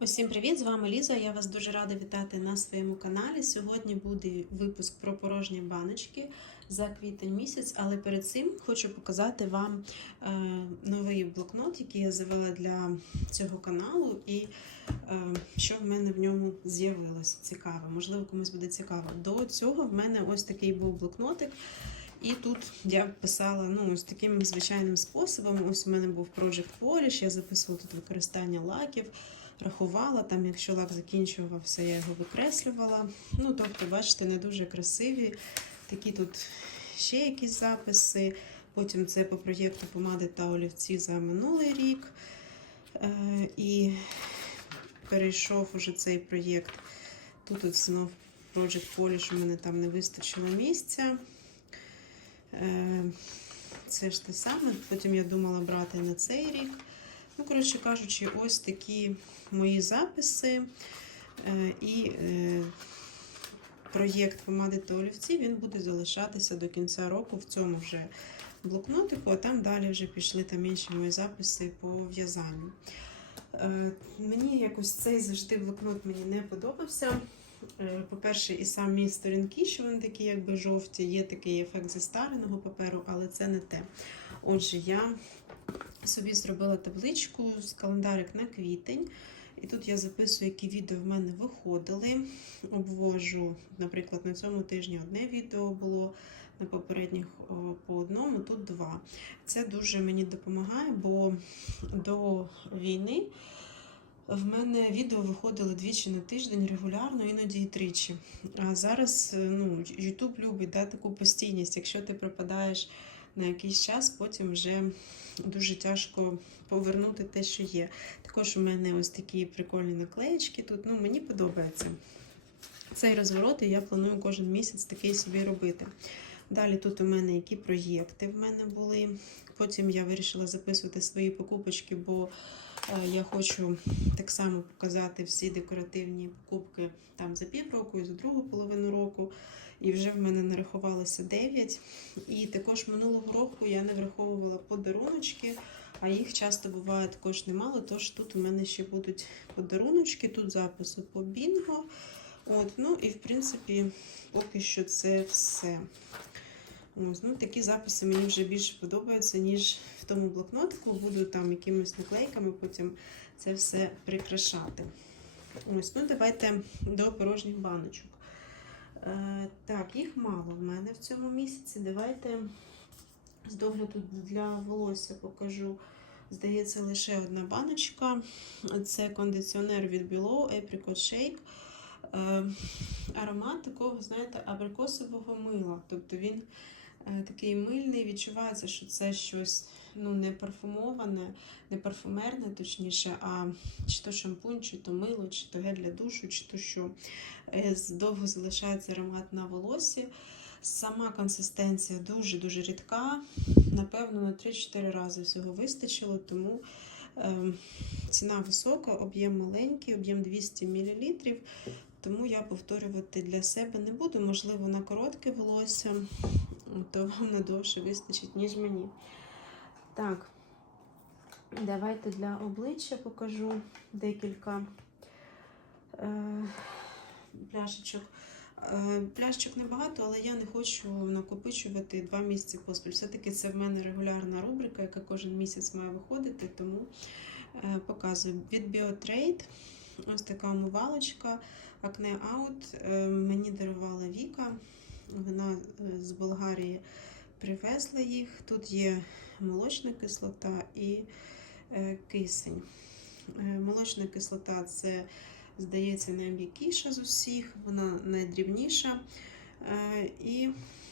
Усім привіт! З вами Ліза. Я вас дуже рада вітати на своєму каналі. Сьогодні буде випуск про порожні баночки за квітень місяць, але перед цим хочу показати вам е, новий блокнот, який я завела для цього каналу, і е, що в мене в ньому з'явилося цікаве. Можливо, комусь буде цікаво. До цього в мене ось такий був блокнотик. І тут я писала ну, ось таким звичайним способом. Ось у мене був Project Polish, я записувала тут використання лаків рахувала, там, якщо лак закінчувався, я його викреслювала. Ну, тобто, бачите, не дуже красиві. Такі тут ще якісь записи. Потім це по проєкту помади та олівці за минулий рік. Е, і перейшов уже цей проєкт. Тут от знов Project Polish, у мене там не вистачило місця. Е, це ж те саме. Потім я думала брати на цей рік. Ну, коротше кажучи, ось такі мої записи. Е, І е, проєкт помади та олівці він буде залишатися до кінця року в цьому вже блокнотику, а там далі вже пішли там інші мої записи по в'язанню. Е, Мені якось цей завжди блокнот мені не подобався. По-перше, і самі сторінки, що вони такі, якби жовті, є такий ефект застареного паперу, але це не те. Отже, я собі зробила табличку з календарик на квітень. І тут я записую, які відео в мене виходили. Обвожу, наприклад, на цьому тижні одне відео було, на попередніх по одному, тут два. Це дуже мені допомагає, бо до війни в мене відео виходили двічі на тиждень регулярно, іноді і тричі. А зараз ну, YouTube любить да, таку постійність. Якщо ти пропадаєш на якийсь час, потім вже дуже тяжко повернути те, що є. Також у мене ось такі прикольні наклеєчки тут. Ну, мені подобається. Цей розворот, і я планую кожен місяць такий собі робити. Далі тут у мене які проєкти в мене були. Потім я вирішила записувати свої покупочки, бо е, я хочу так само показати всі декоративні покупки там за півроку і за другу половину року. І вже в мене нарахувалося 9. І також минулого року я не враховувала подаруночки, а їх часто буває також немало. Тож тут у мене ще будуть подаруночки, тут запису по бінго. От, ну і в принципі, поки що це все. Ось, ну, Такі записи мені вже більше подобаються, ніж в тому блокнотику. Буду там якимись наклейками потім це все прикрашати. Ось, ну Давайте до порожніх баночок. Е, так, їх мало в мене в цьому місяці. Давайте з догляду для волосся покажу. Здається, лише одна баночка. Це кондиціонер від Below Apricot Shake. Е, аромат такого, знаєте, абрикосового мила. Тобто він такий мильний, відчувається, що це щось ну, не парфумоване, не парфумерне, точніше, а чи то шампунь, чи то мило, чи то гель для душу, чи то що Е, довго залишається аромат на волосі. Сама консистенція дуже-дуже рідка. Напевно, на 3-4 рази всього вистачило, тому е, ціна висока, об'єм маленький, об'єм 200 мл. Тому я повторювати для себе не буду. Можливо, на коротке волосся, то вам надовше вистачить, ніж мені. Так, давайте для обличчя покажу декілька. Е, пляшечок. Е, Пляшечок небагато, але я не хочу накопичувати два місяці поспіль. Все-таки це в мене регулярна рубрика, яка кожен місяць має виходити, тому е, показую. Від BioTrade ось така умивалочка Acne Out. Е, Мені дарувала Віка. Вона з Болгарії привезла їх. Тут є молочна кислота і кисень. Молочна кислота це здається, найм'якіша з усіх, вона найдрібніша. Е, і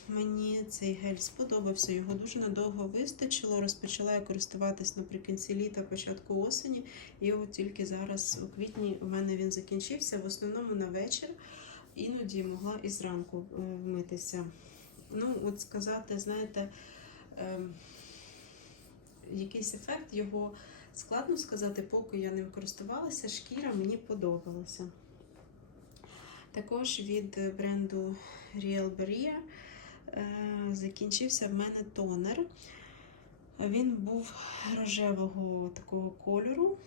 мені цей гель сподобався, його дуже надовго вистачило. Розпочала я користуватись наприкінці літа, початку осені, і от тільки зараз, у квітні, у мене він закінчився. В основному на вечір, іноді могла і зранку е, вмитися. Ну, от сказати, знаєте, ем, якийсь ефект його. Складно сказати, поки я ним користувалася, шкіра мені подобалася. Також від бренду Real Barrier закінчився в мене тонер. Він був рожевого такого кольору.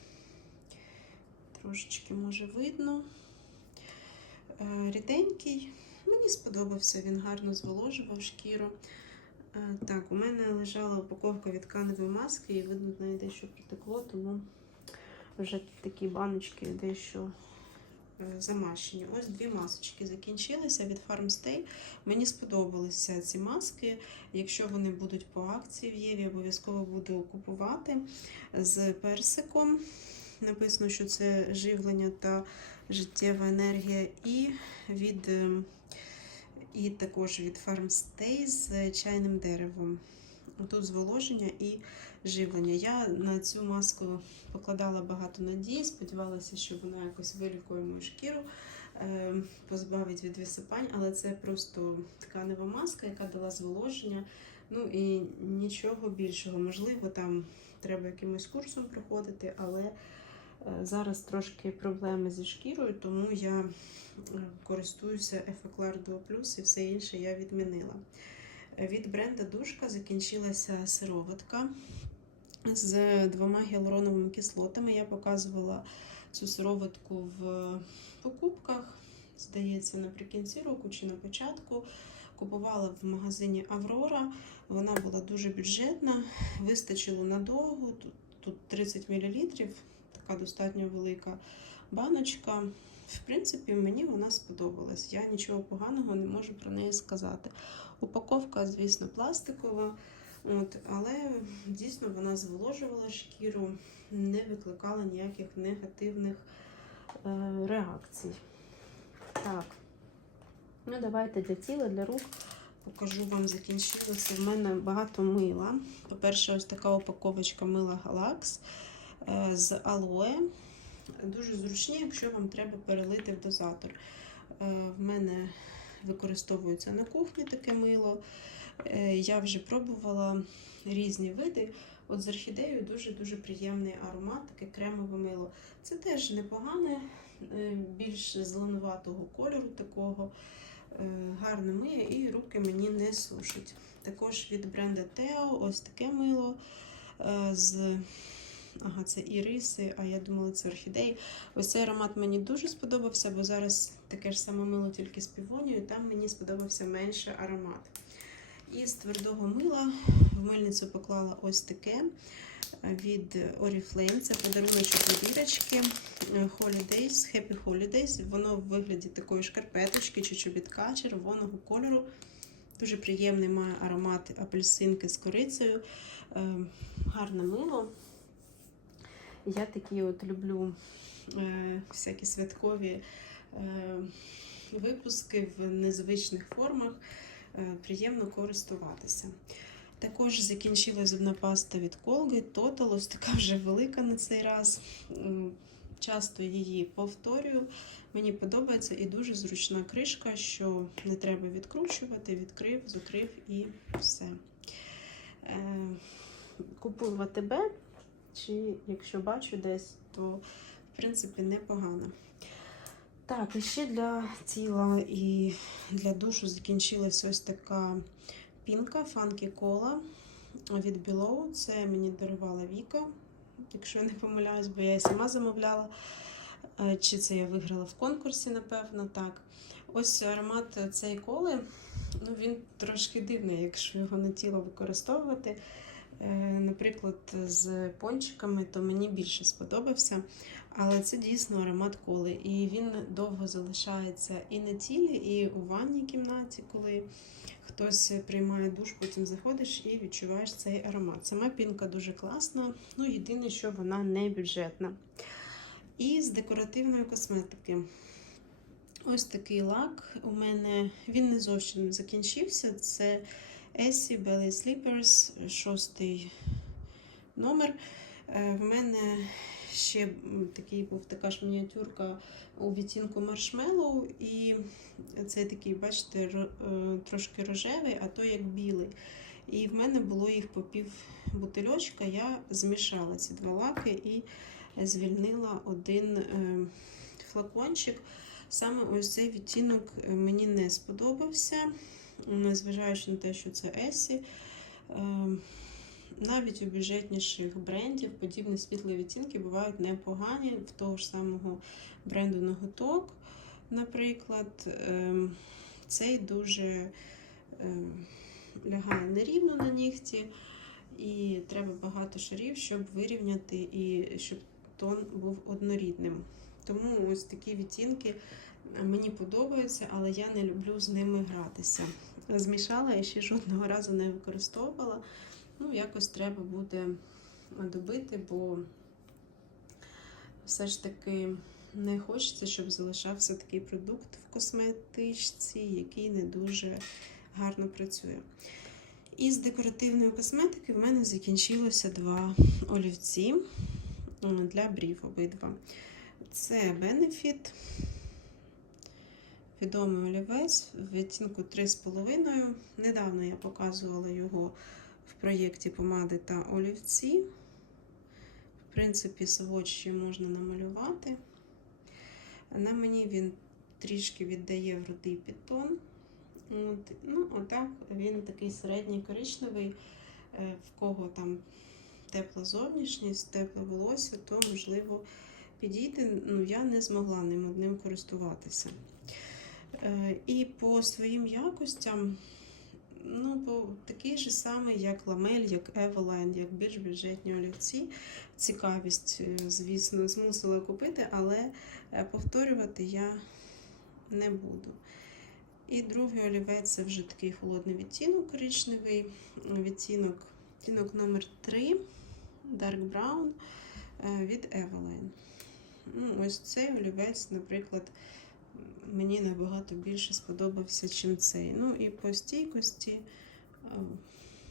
трошечки може видно. Е, Ріденький. Мені сподобався, він гарно зволожував шкіру. Е, Так, у мене лежала упаковка від тканевої маски, і видно, в неї дещо протекло, тому вже такі баночки дещо е, замащені. Ось дві масочки закінчилися від Farmstay. Мені сподобалися ці маски. Якщо вони будуть по акції в Єві, обов'язково буду купувати з персиком. Написано, що це живлення та життєва енергія. І від ем, і також від Farmstay з чайним деревом. Тут зволоження і живлення. Я на цю маску покладала багато надій, сподівалася, що вона якось вилікує мою шкіру, е, позбавить від висипань, але це просто тканева маска, яка дала зволоження. Ну і нічого більшого. Можливо, там треба якимось курсом проходити, але е, зараз трошки проблеми зі шкірою, тому я е, користуюся Ефеклар Duo Plus і все інше я відмінила. Е, Від бренда Душка закінчилася сироватка з двома гіалуроновими кислотами. Я показувала цю сироватку в покупках, здається, наприкінці року чи на початку. Купувала в магазині Аврора. Вона була дуже бюджетна, вистачило надовго. Тут 30 мл, така достатньо велика баночка. В принципі, мені вона сподобалась. Я нічого поганого не можу про неї сказати. Упаковка, звісно, пластикова, от, але дійсно вона зволожувала шкіру, не викликала ніяких негативних е, реакцій. Так, ну давайте для тіла, для рук покажу вам, закінчилося. В мене багато мила. По-перше, ось така упаковочка мила Галакс з алоє. Дуже зручні, якщо вам треба перелити в дозатор. Е, В мене використовується на кухні таке мило. Е, Я вже пробувала різні види. От з орхідеєю дуже-дуже приємний аромат, таке кремове мило. Це теж непогане, е, більш зеленуватого кольору такого. Е, Гарне миє і руки мені не сушить. Також від бренда Тео ось таке мило е, з Ага, це іриси, а я думала, це орхідеї. Ось цей аромат мені дуже сподобався, бо зараз таке ж саме мило тільки з півонією, там мені сподобався менше аромат. І з твердого мила в мильницю поклала ось таке від Oriflame. Це подаруночок від Ірочки Holidays, Happy Holidays. Воно в вигляді такої шкарпеточки чи чобітка червоного кольору. Дуже приємний має аромат апельсинки з корицею. Е, Гарне мило. Я такі от люблю е, всякі святкові е, випуски в незвичних формах. Е, приємно користуватися. Також закінчилась зубна паста від Total, ось така вже велика на цей раз. Часто її повторюю. Мені подобається і дуже зручна кришка, що не треба відкручувати, відкрив, закрив і все. Е, Купую в АТБ, чи якщо бачу десь, то в принципі непогано. Так, і ще для тіла і для душу закінчилась ось така пінка Funky Cola від Below. Це мені дарувала Віка, якщо я не помиляюсь, бо я її сама замовляла. Е, Чи це я виграла в конкурсі, напевно, так. Ось аромат цієї коли, ну він трошки дивний, якщо його на тіло використовувати. Е, Наприклад, з пончиками, то мені більше сподобався. Але це дійсно аромат коли. І він довго залишається і на тілі, і у ванній кімнаті, коли хтось приймає душ, потім заходиш і відчуваєш цей аромат. Сама пінка дуже класна, ну єдине, що вона не бюджетна. І з декоративної косметики. Ось такий лак. У мене він не зовсім закінчився. Це Essie Belly Slippers, шостий номер. Е, В мене ще такий був така ж мініатюрка у відтінку маршмеллоу, і це такий, бачите, е, трошки рожевий, а то як білий. І в мене було їх по пів бутильочка. Я змішала ці два лаки і звільнила один е, флакончик. Саме ось цей відтінок мені не сподобався, незважаючи на те, що це Есі. Е, навіть у бюджетніших брендів подібні світлі відтінки бувають непогані в того ж самого бренду Ноготок, наприклад. Ем, Цей дуже ем, лягає нерівно на нігті, і треба багато шарів, щоб вирівняти і щоб тон був однорідним. Тому ось такі відтінки мені подобаються, але я не люблю з ними гратися. Змішала і ще жодного разу не використовувала. Ну, якось треба буде добити, бо все ж таки не хочеться, щоб залишався такий продукт в косметичці, який не дуже гарно працює. Із декоративної косметики в мене закінчилося два олівці для брів обидва. Це Benefit, відомий олівець в відтінку 3,5. Недавно я показувала його в проєкті помади та олівці. В принципі, сводчі можна намалювати. На мені він трішки віддає в рудий підтон. От, ну, отак він такий середній коричневий, Е, в кого там тепла зовнішність, тепле волосся, то можливо підійти. Ну, я не змогла ним одним користуватися. Е, І по своїм якостям, ну, бо такий же самий, як Ламель, як Евелайн, як більш бюджетні олівці. Цікавість, е, звісно, змусила купити, але е, повторювати я не буду. І другий олівець це вже такий холодний відтінок коричневий. Відтінок, відтінок номер 3 Dark Brown від Eveline. Ну, ось цей олівець, наприклад, мені набагато більше сподобався, чим цей. Ну і по стійкості е,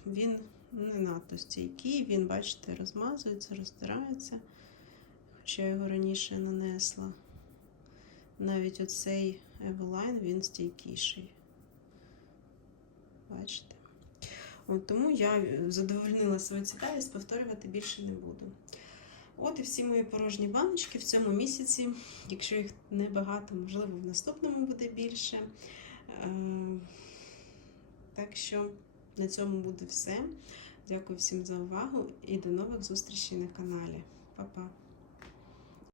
він не надто стійкий, він, бачите, розмазується, розтирається, хоча я його раніше нанесла. Навіть оцей Eveline, він стійкіший. Бачите? От тому я задовольнила свою цікавість, повторювати більше не буду. От і всі мої порожні баночки в цьому місяці. Якщо їх небагато, можливо, в наступному буде більше. Е, Так що на цьому буде все. Дякую всім за увагу і до нових зустрічей на каналі. Па-па!